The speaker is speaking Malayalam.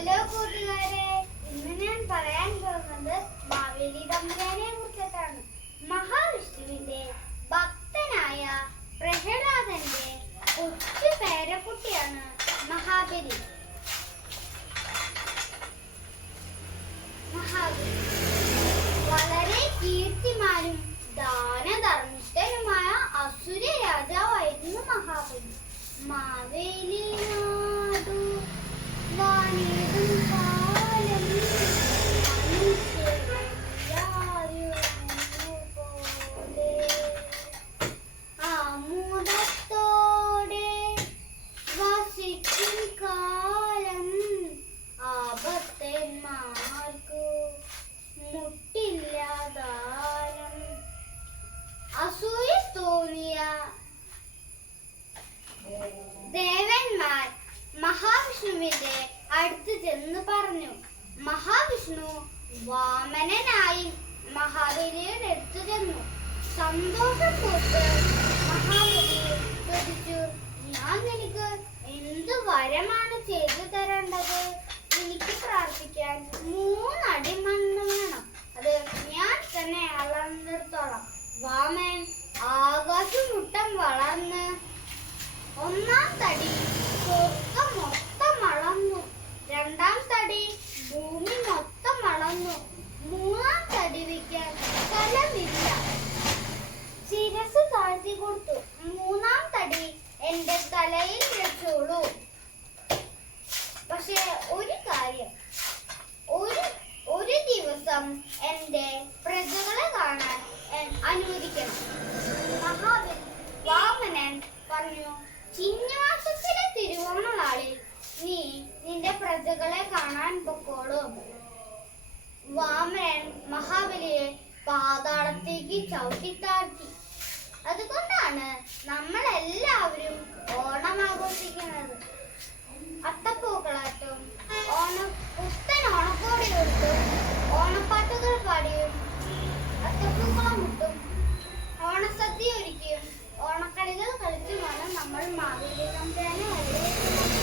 ഹലോ കൂട്ടുകാരെ, ഇന്ന് ഞാൻ പറയാൻ പോകുന്നത് മാവേലി തമ്പുരാനെ കുറിച്ചിട്ടാണ്. മഹാവിഷ്ണുവിന്റെ ഭക്തനായ പ്രഹ്ലാദന്റെ കൊച്ചു പേരക്കുട്ടിയാണ് മഹാബലി. വളരെ കീർത്തിമാനും ദാനധർമ്മിഷ്ഠനുമായ അസുര രാജാവായിരുന്നു മഹാബലി. മാവേലി നാടു വാണിടും കാലം ആമുദത്തോടെ വസിക്കും കാലം ആപത്തന്മാർക്കു മുട്ടില്ലാതാരം. അസൂയ തോന്നിയ ദേവന്മാർ മഹാവിഷ്ണുവിന്റെ അടുത്ത് ചെന്ന് പറഞ്ഞു. മഹാവിഷ്ണു വാമനനായി മഹാബലിയുടെ അടുത്ത് ചെന്നു. സന്തോഷം പൂത്ത് മഹാബലി ചോദിച്ചു, ഞാൻ നിനക്ക് എന്ത് വരമാണ് ചെയ്തു തരേണ്ടത്? എനിക്ക് പ്രാർത്ഥിക്കാൻ 3 അടി മണ്ണ് വേണം. അത് ഞാൻ തന്നെ അളന്നെടുത്തോളാം. വാമൻ ആകാശമുട്ടം വളർന്ന് 1-ാം തടി സ്വർഗം മൊത്തം അളന്നു, 2-ാം തടി ഭൂമി മൊത്തം അളന്നു, 3-ാം തടി വയ്ക്കാൻ സ്ഥലമില്ല. ശിരസ് താഴ്ത്തി കൊടുത്തു. 3-ാം തടി എന്റെ തലയിൽ വെച്ചോളൂ. പക്ഷെ ഒരു കാര്യം, ഒരു ദിവസം എന്റെ പ്രജകളെ കാണാൻ അനുവദിക്കണം. വാമനൻ പറഞ്ഞു, ചിങ്ങമാസത്തിലെ തിരുവോണനാളിൽ നീ നിന്റെ പ്രജകളെ കാണാൻ പൊക്കോളും. വാമനൻ മഹാബലിയെ പാതാളത്തേക്ക് ചവിട്ടിത്താഴ്ത്തി. അതുകൊണ്ടാണ് നമ്മൾ എല്ലാവരും ഓണം ആഘോഷിക്കുന്നത്. അത്തപ്പൂക്കളാട്ടും പുത്തൻ ഓണക്കോടി കൊടുത്തും ഓണപ്പാട്ടുകൾ പാടിയും അത്തപ്പൂക്കളം മുട്ടും ഓണസദ്യ ഒരുക്കിയും ഓണക്കളികൾ കളിച്ചുമാണ് നമ്മൾ മാവേലി തമ്പുരാനെ വരവേൽക്കുന്നത്.